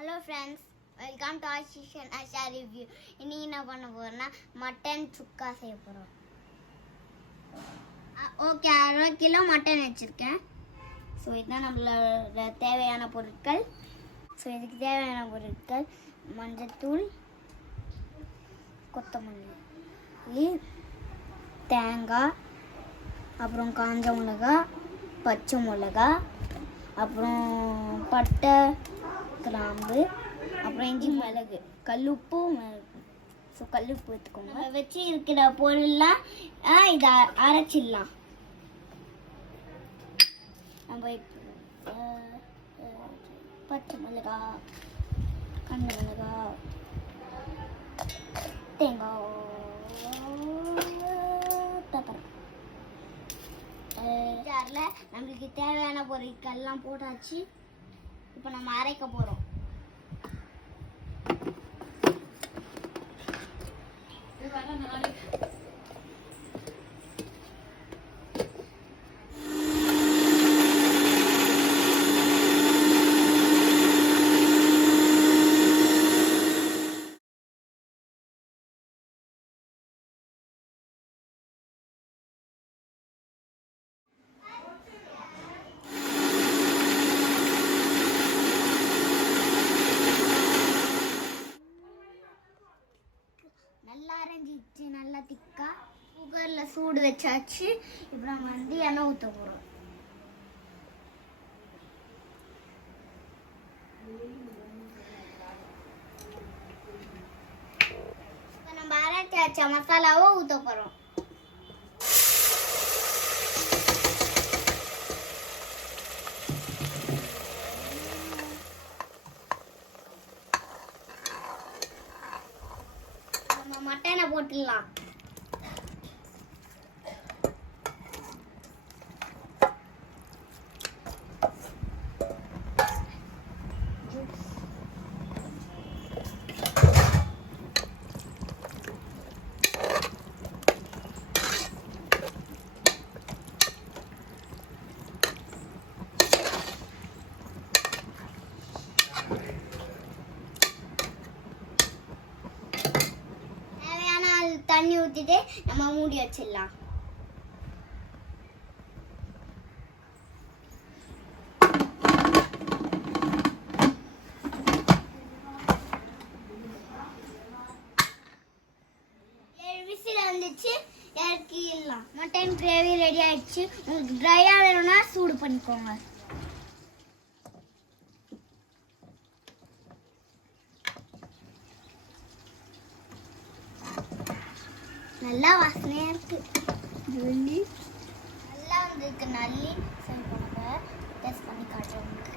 Hello friends, welcome to our session as a review. இன்னைக்கு என்ன பண்ண போறோம்னா மட்டன் சுக்கா செய்ய போறோம். ஓகே, 60 கிலோ மட்டன் வச்சிருக்கேன். ஸோ இதுதான் நம்மளோட தேவையான பொருட்கள். ஸோ இதுக்கு தேவையான பொருட்கள் மஞ்சத்தூள், கொத்தமல்லி, தேங்காய், அப்புறம் காஞ்ச மிளகா, பச்சை மிளகா, அப்புறம் பட்டை, கிராம்பு, அப்புறம் இஞ்சி, மிளகு, கல்லுப்பு. ஸோ கல்லுப்பு எடுத்துக்கோங்க. வச்சு இருக்கிற பொருள்லாம் இதை அரைச்சிடலாம். நம்ம பச்சை மிளகா, கண்ட மிளகா, தேங்காய், பெப்பர். ஜாரில் நம்மளுக்கு தேவையான பொருட்கள்லாம் போட்டாச்சு. இப்போ நம்ம அரைக்க போகிறோம். நல்லா அரைஞ்சிச்சு, நல்லா திக்கா. குக்கரில் சூடு வச்சாச்சு. இப்போ நம்ம எண்ணெய் ஊற்ற போகிறோம். இப்போ நம்ம அரைச்சி வச்ச மசாலாவை ஊற்ற போகிறோம். மட்டனை போட்டுடலாம். தண்ணி ஊற்றிட்டு நம்ம மூடி வச்சிடலாம். விசில் வந்துச்சு, இறக்கிடலாம். மட்டன் கிரேவி ரெடி ஆயிடுச்சு. உங்களுக்கு ட்ரையா வேணும்னா சூடு பண்ணிக்கோங்க. நல்லா வாசனையா இருக்கு. நல்லி நல்லா வந்திருக்கு. நல்லி சரி பண்ணுங்க, டேஸ்ட் பண்ணி காட்டுறேன் உங்களுக்கு.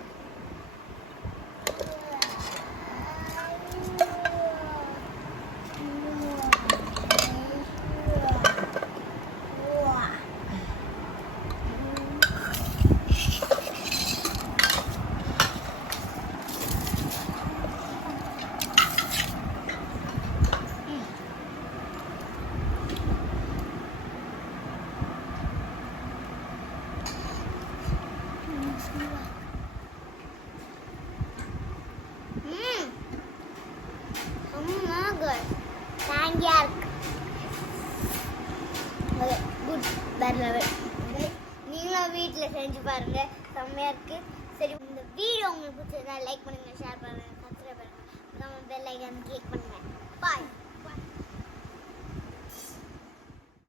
நீங்களும் வீட்டில் செஞ்சு பாருங்க, செம்மையா இருக்கு. சரி, இந்த வீடியோ உங்களுக்கு பிடிச்சதா லைக் பண்ணுங்க, ஷேர் பண்ணுங்க, சப்ஸ்கிரைப் பண்ணுங்க, பெல் ஐகான் கிளிக் பண்ணுங்க.